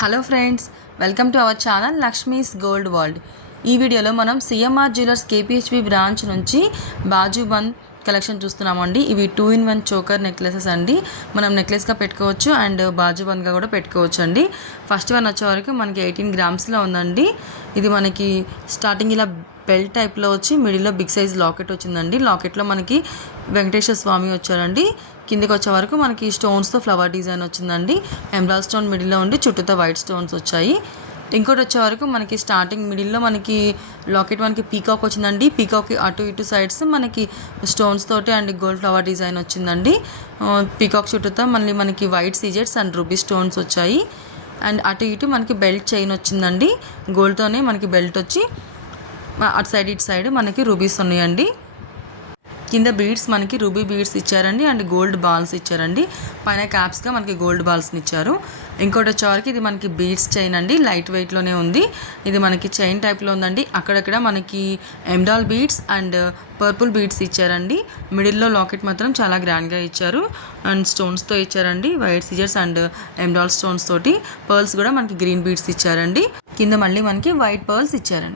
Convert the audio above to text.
Hello friends, welcome to our channel Lakshmi's gold world. ఈ వీడియోలో మనం సిఎంఆర్ జ్యువెలర్స్ కేపీహెచ్బి బ్రాంచ్ నుంచి బాజుబంద్ కలెక్షన్ చూస్తున్నామండి. ఇవి 2-in-1 చోకర్ నెక్లెసెస్ అండి. మనం నెక్లెస్గా పెట్టుకోవచ్చు అండ్ బాజుబంద్గా కూడా పెట్టుకోవచ్చు అండి. ఫస్ట్ వన్ వచ్చే వరకు మనకి 18 గ్రామ్స్లో ఉందండి. ఇది మనకి స్టార్టింగ్ ఇలా బెల్ట్ టైప్లో వచ్చి మిడిల్లో బిగ్ సైజ్ లాకెట్ వచ్చిందండి. లాకెట్లో మనకి వెంకటేశ్వర స్వామి వచ్చారండి. కిందకి వచ్చే వరకు మనకి స్టోన్స్తో ఫ్లవర్ డిజైన్ వచ్చిందండి. ఎమరాల్డ్ స్టోన్ మిడిల్లో ఉండి చుట్టూతో వైట్ స్టోన్స్ వచ్చాయి. ఇంకోటి వచ్చే వరకు మనకి స్టార్టింగ్ మిడిల్లో మనకి లాకెట్ మనకి పీకాక్ వచ్చిందండి. పీకాక్ అటు ఇటు సైడ్స్ మనకి స్టోన్స్ తోటి అండ్ గోల్డ్ ఫ్లవర్ డిజైన్ వచ్చిందండి. పీకాక్ చుట్టూతో మళ్ళీ మనకి వైట్ సీజెట్స్ అండ్ రూబీ స్టోన్స్ వచ్చాయి. అండ్ అటు ఇటు మనకి బెల్ట్ చైన్ వచ్చిందండి. గోల్డ్తోనే మనకి బెల్ట్ వచ్చి అటు సైడ్ ఇటు సైడ్ మనకి రూబీస్ ఉన్నాయండి. కింద బీడ్స్ మనకి రూబీ బీడ్స్ ఇచ్చారండి అండ్ గోల్డ్ బాల్స్ ఇచ్చారండి. పైన క్యాప్స్గా మనకి గోల్డ్ బాల్స్ని ఇచ్చారు. ఇంకోటి వచ్చేవరకు ఇది మనకి బీడ్స్ చైన్ అండి. లైట్ వెయిట్లోనే ఉంది. ఇది మనకి చైన్ టైప్లో ఉందండి. అక్కడక్కడ మనకి emerald beads and purple beads ఇచ్చారండి. మిడిల్లో లాకెట్ మాత్రం చాలా గ్రాండ్గా ఇచ్చారు అండ్ స్టోన్స్తో ఇచ్చారండి. వైట్ సీజర్స్ అండ్ ఎమరాల్డ్ స్టోన్స్ తోటి పర్ల్స్ కూడా మనకి గ్రీన్ బీడ్స్ ఇచ్చారండి. కింద మళ్ళీ మనకి వైట్ పర్ల్స్ ఇచ్చారండి.